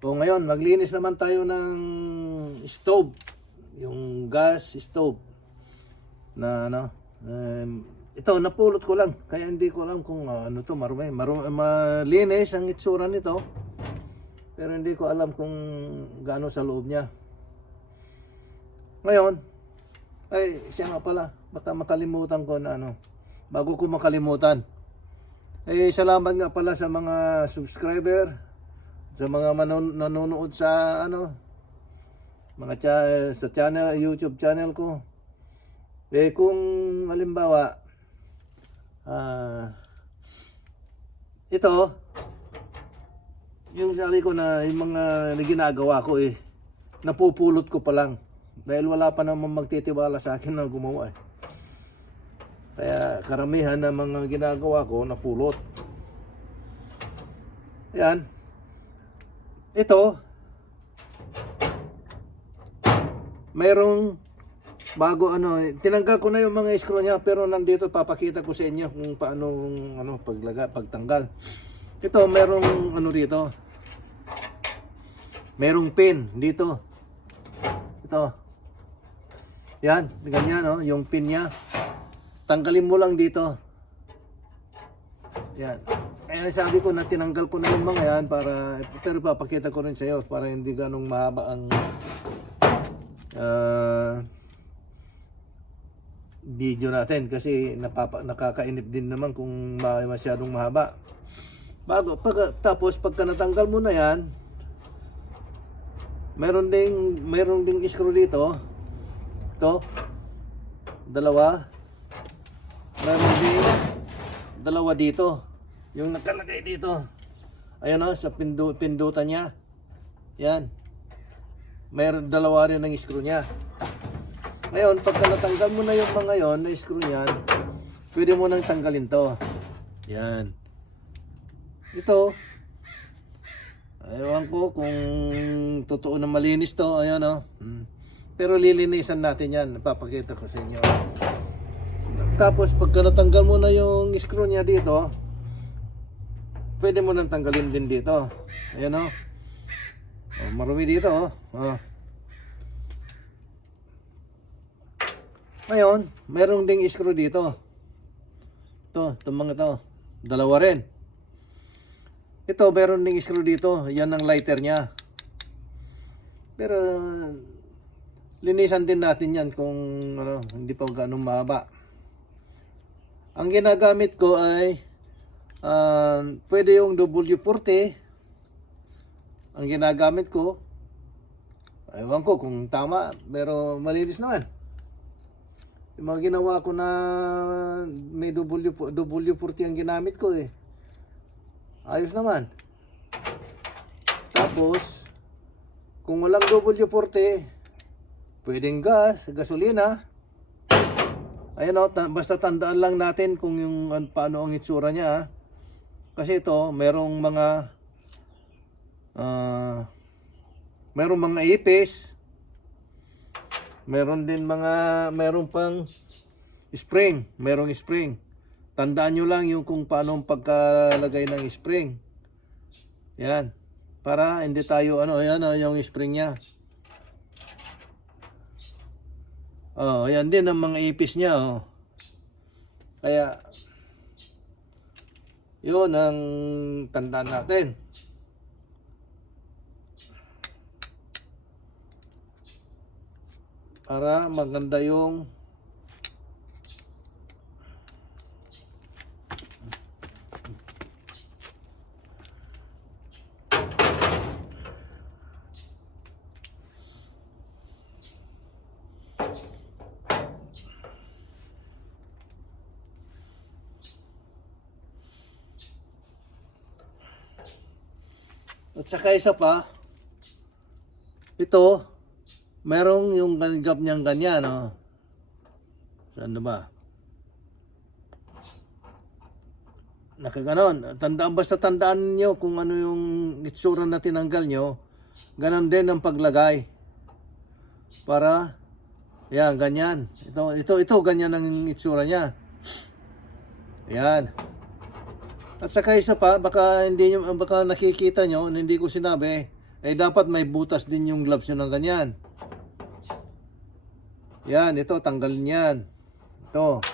O ngayon, maglinis naman tayo ng stove. Yung gas stove. Na ano. Ito, napulot ko lang. Kaya hindi ko alam kung ano to, malinis ang itsura nito. Pero hindi ko alam kung gaano sa loob niya. Ngayon, ay siya nga pala. Baka makalimutan ko na ano. Bago ko makalimutan. Salamat nga pala sa mga subscriber. Sa mga nanonood sa ano. Sa channel, YouTube channel ko. Kung halimbawa, ito, yung sabi ko na yung mga ginagawa ko napupulot ko pa lang. Dahil wala pa naman magtitiwala sa akin na gumawa Kaya karamihan ng mga ginagawa ko napulot. Yan. Ito, mayroong bago tinanggal ko na yung mga screw niya pero nandito papakita ko sa inyo kung paano pagtanggal. Ito merong dito. Merong pin dito. Ito. Yan, ganyan yung pin niya. Tanggalin mo lang dito. Yan. Kaya sabi ko na tinanggal ko na yung mga yan pero papakita ko rin sa iyo para hindi ganong mahaba ang video natin kasi nakakainip din naman kung masyadong mahaba. Tapos pagka natanggal mo na yan, meron ding screw dito. Ito. Dalawa. Meron ding dalawa dito. Yung nakalagay dito. Ayan sa pindutan niya. Yan. Meron dalawa rin ng screw niya. Ngayon, pagka natanggal mo na yung mga yon na screw niyan, pwede mo nang tanggalin to. Yan. Ito. Ewan ko kung totoo na malinis to. Ayan Pero lilinisan natin yan. Papakita ko sa inyo. Tapos pagka natanggal mo na yung screw niya dito, pwede mo nang tanggalin din dito. Ayan marumi dito Ngayon, merong ding screw dito. Itong mga to. Dalawa rin. Ito, meron ding screw dito. Yan ang lighter niya. Pero, linisan din natin yan kung hindi pa ganun mahaba. Ang ginagamit ko ay pwede yung W40. Ang ginagamit ko, ewan ko kung tama, pero malinis naman. Yung mga ginawa ko na may W40 ang ginamit ko ayos naman. Tapos, kung walang W40, pwedeng gasolina. Ayan basta tandaan lang natin kung paano ang itsura niya. Kasi ito, merong mga ipis. Meron pang spring. Merong spring. Tandaan nyo lang yung kung paano pagkalagay ng spring. Yan. Para hindi tayo, yung spring niya. Ayan din ang mga ipis niya. Kaya, yun ang tandaan natin. Para maganda yung at saka isa pa, ito, merong yung gap niyang ganyan, Saan na ba? Nakaganon. Basta tandaan niyo kung ano yung itsura na tinanggal nyo. Ganon din ang paglagay. Para, yan, ganyan. Ito, ganyan ang itsura niya. Yan. At saka isa pa, baka nakikita nyo, hindi ko sinabi, eh dapat may butas din yung gloves nyo ng ganyan. Yan, ito, tanggalin yan. Ito.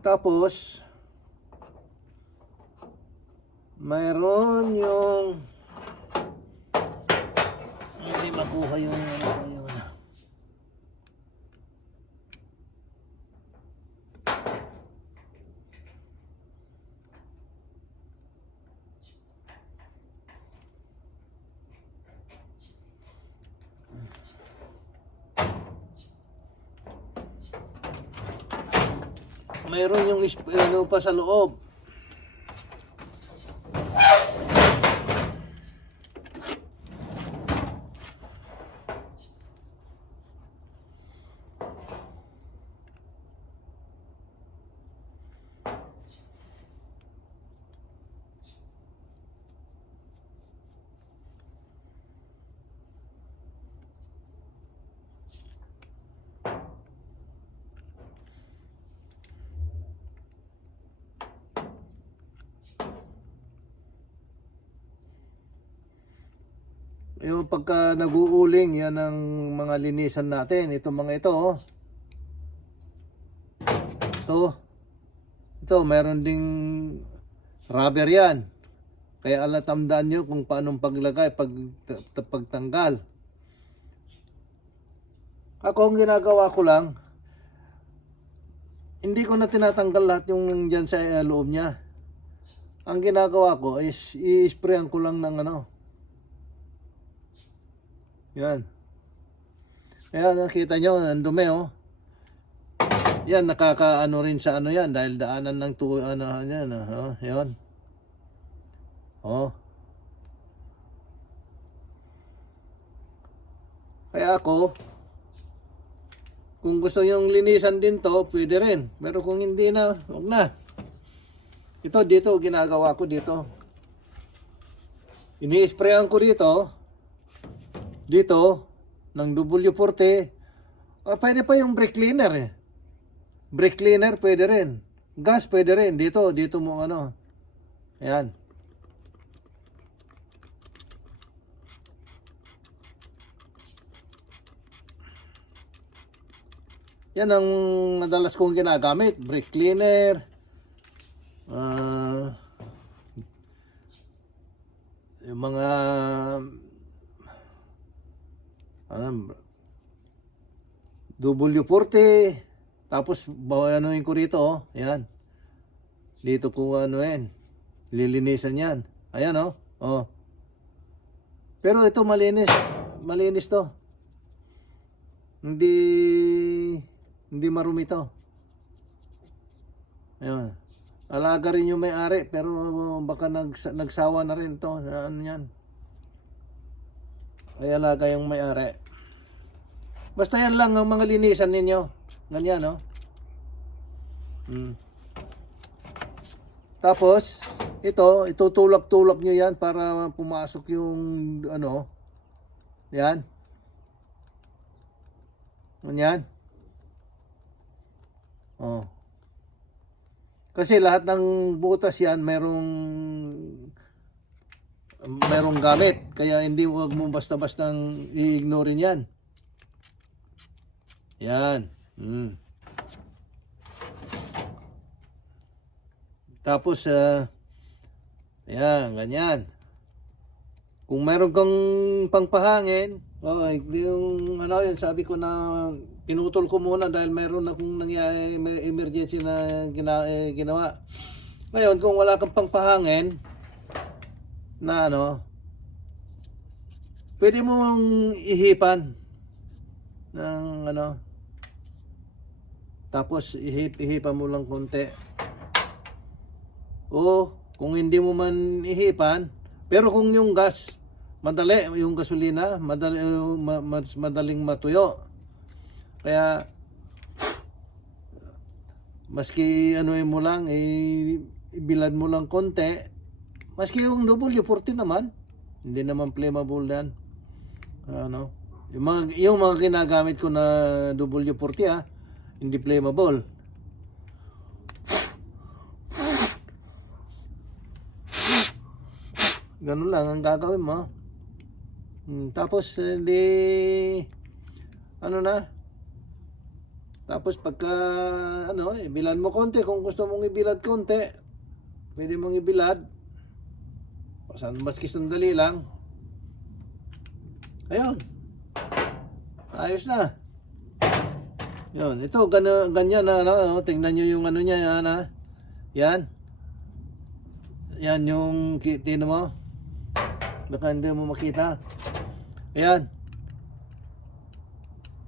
Tapos, mayroon yung hindi makuha yung ano. Mayroon yung ano pa sa loob. Yung pagka nag-uuling, yan ang mga linisan natin. Itong mga ito, oh. Ito, mayroon ding rubber yan. Kaya alatandaan nyo kung paanong paglagay, pagtanggal. Ako, ang ginagawa ko lang, hindi ko na tinatanggal lahat yung dyan sa loob niya. Ang ginagawa ko is i-sprayan ko lang ng ano. Yan. Ayan, nakita nyo, ang dumi, oh. Yan, nakakaano rin sa ano yan, dahil daanan ng yan, oh, yan. Oh. Kaya ako, kung gusto yung linisan din to, pwede rin. Pero kung hindi na, huwag na. Ito, dito, ginagawa ko dito. Ini-sprayan ko dito, ng W40, pwede pa yung brake cleaner eh. Brake cleaner pwede rin. Gas pwede rin. Dito mo ano. Ayan. Yan ang madalas kong ginagamit. Brake cleaner. Yung mga W40, tapos anuin ko rito, oh. Ayan. Dito ko lilinisan yan. Ayan, oh. Oh. Pero ito malinis to. Hindi marumi to. Ayan. Alaga rin yung may-ari, pero baka nagsawa na rin to. Ano yan? Ay alaga yung may-ari. Basta yan lang ang mga linisan ninyo. Ganyan, no? Tapos, itutulak-tulak nyo yan para pumasok yung, ano, yan. Ganyan. Oh. Kasi lahat ng butas yan, merong gamit. Kaya huwag mo basta-bastang i-ignore yan. Yan. Tapos, ayan, ganyan. Kung meron kang pangpahangin, yung yun, sabi ko na pinutol ko muna dahil meron akong nangyari, may emergency na ginawa. Ngayon, kung wala kang pangpahangin, na pwede mong ihipan ng tapos ihipan mo lang konti. O kung hindi mo man ihipan, pero kung yung gas madali, yung gasolina madaling matuyo, kaya maski mo lang, ibilad mo lang konti, maski yung W40 naman, hindi naman flammable yan. Yung mga ginagamit ko na W40 hindi flammable. Ganun lang ang gagawin mo. Tapos hindi ano na. Tapos pagka ibilad mo konti, kung gusto mong ibilad konti, pwede mong ibilad. Maski sandali lang. Ayun. Ayos na. Yun, ito ganyan na tingnan niyo yung ano niya yan ha. Yan. Yan yung tingnan mo. Baka hindi mo makita. Ayan.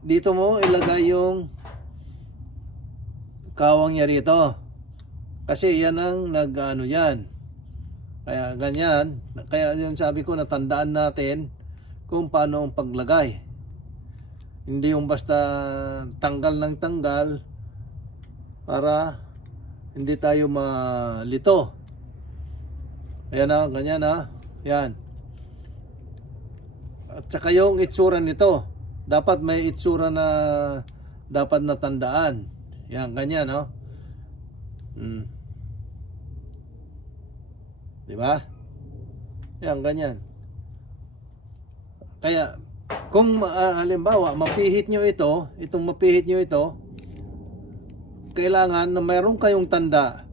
Dito mo ilagay yung kawang niya rito. Kasi yan ang nag-ano yan. Kaya ganyan. Kaya yung sabi ko, natandaan natin kung paano ang paglagay. Hindi yung basta tanggal ng tanggal para hindi tayo malito. Ayan na, ganyan na. Yan. At saka yung itsura nito. Dapat may itsura na dapat natandaan. Yan, ganyan, no? Diba? Yan, ganyan. Kaya, kung halimbawa, mapihit nyo ito, kailangan na mayroon kayong tanda.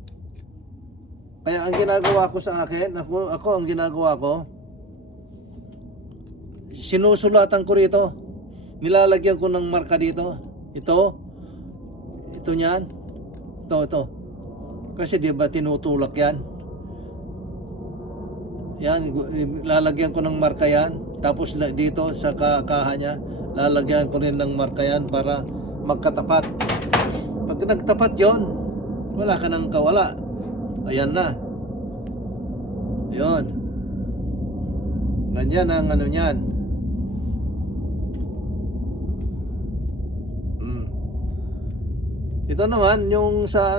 Kaya ang ginagawa ko sa akin, ako ang ginagawa ko, sinusulatan ko rito. Nilalagyan ko ng marka dito. Ito niyan. Ito. Kasi di ba tinutulak yan? Yan, lalagyan ko ng marka yan. Tapos dito sa kaha niya, lalagyan ko rin ng marka yan para magkatapat. Pag nagtapat yon, wala ka nang kawala. Ayan na. Yun. Ganyan ang ano niyan. Ito naman yung sa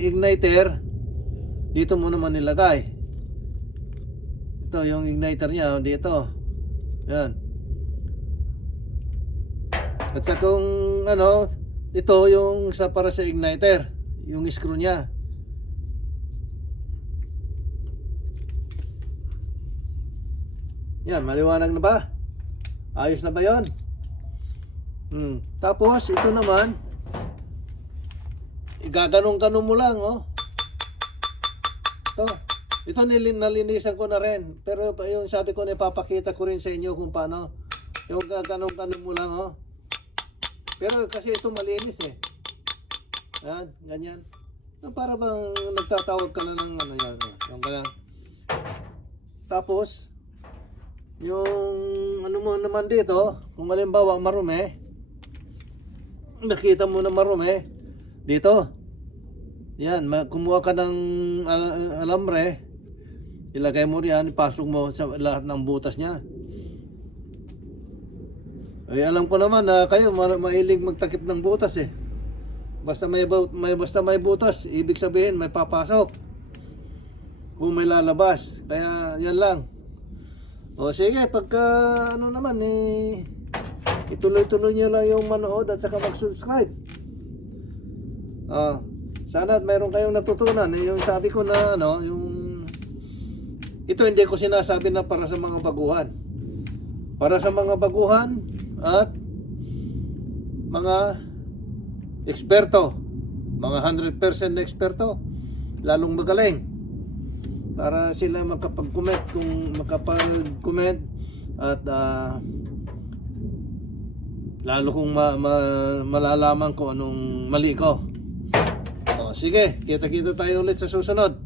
igniter, dito mo naman nilagay. Ito yung igniter niya dito. Yan. At sa kung ito yung para sa igniter, yung screw niya. Yan, maliwanag na ba? Ayos na ba 'yon? Tapos ito naman, igaganong-ganong mo lang, Ito nalinisan ko na rin. Pero yung sabi ko, ipapakita ko rin sa inyo kung paano. Yung gaganong-ganong mo lang, Pero kasi ito malinis Yan, ganyan. Para bang nagtatawag ka na ng yan. Yung ganyan. Tapos, yung mo naman dito, kung halimbawa marumi, nakita mo na marumi dito. Yan, kumuha ka ng alambre, ilagay mo riyan, ipasok mo sa lahat ng butas niya. Ay alam ko naman na kayo mahilig magtakip ng butas Basta may butas, ibig sabihin may papasok. Kung may lalabas. Kaya yan lang. O sige, pagka naman ituloy-tuloy nyo lang yung manood at saka mag-subscribe. Sana at mayroon kayong natutunan. Yung sabi ko na ito hindi ko sinasabi na para sa mga baguhan. Para sa mga baguhan at mga eksperto. Mga 100% na eksperto. Lalong magaling. Para sila makapag-comment at lalo kong malalaman ko anong mali ko. Sige, kita-kita tayo ulit sa susunod.